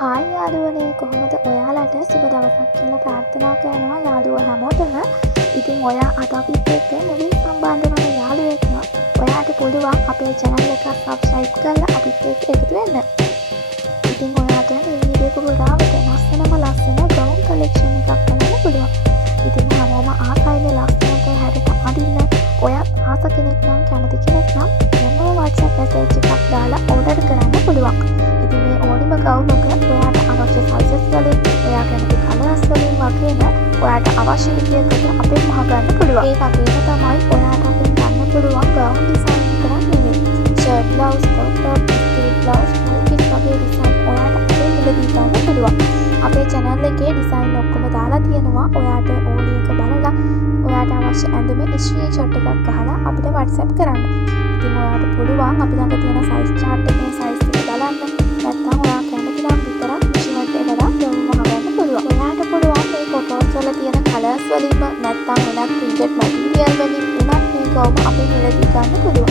Hi යාළුවනේ කොහොමද ඔයාලට සුබ දවසක් කියලා ප්‍රාර්ථනා කරනවා යාළුවෝ හැමෝටම. ඉතින් ඔයා අද අපිත් එක්ක මුලින් සම්බන්ධ වන යාළුවෙක් නම් ඔයාට පුළුවන් අපේ channel එක subscribe කරලා අපිත් එක්ක එකතු වෙන්න. ඉතින් ඔයාට මේ වීඩියෝ එක පුරාවට ලස්සන gown collection එකක් බලන්න පුළුවන්. ඉතින් හැමෝම ආසයිනේ ලස්සනට හැඩට අඳින්න. ඔයා ආස කෙනෙක් නම් කැමති කෙනෙක් නම් මොනවා WhatsApp message එකක් දාලා order කරන්න පුළුවන්. ඉතින් මේ ඕනිම gown එක ඔයාට අවශ්‍ය sizes වලින් ඔයා කැමති colours වලින් වගේම ඔයාට අවශ්‍ය විදියකට අපෙන් මහගන්න පුළුවන්. ඒ වගේම තමයි ඔයාට අපෙන් ගන්න පුළුවන් gown design විතරක් නෙවෙයි. shirt blouse, crop top, sleeve blouse, full kit වගේ design ඔයාට අපෙන් මිලදී ගන්න පුළුවන්. අපේ channel එකේ design ඔක්කොම දාලා තියෙනවා. ඔයාට ඕනි එක බලලා ඔයාට අවශ්‍ය ඇඳුමේ screenshot එකක් අහලා අපිට WhatsApp කරන්න. ඉතින් ඔයාට පුළුවන් අපි ළඟ තියෙන size chart එකේ size එක බලන්න. නැත්නම් ඔයා කැමති නම් විතරක් measurement එක ගලා gown මහගන්න පුළුවන්. ඔයාට පුළුවන් මේ photos වල තියෙන colours වලින්ම නැත්නම් වෙනත් printed material වලින් උනත් මේ gown අපේ මිලදී ගන්න පුළුවන්.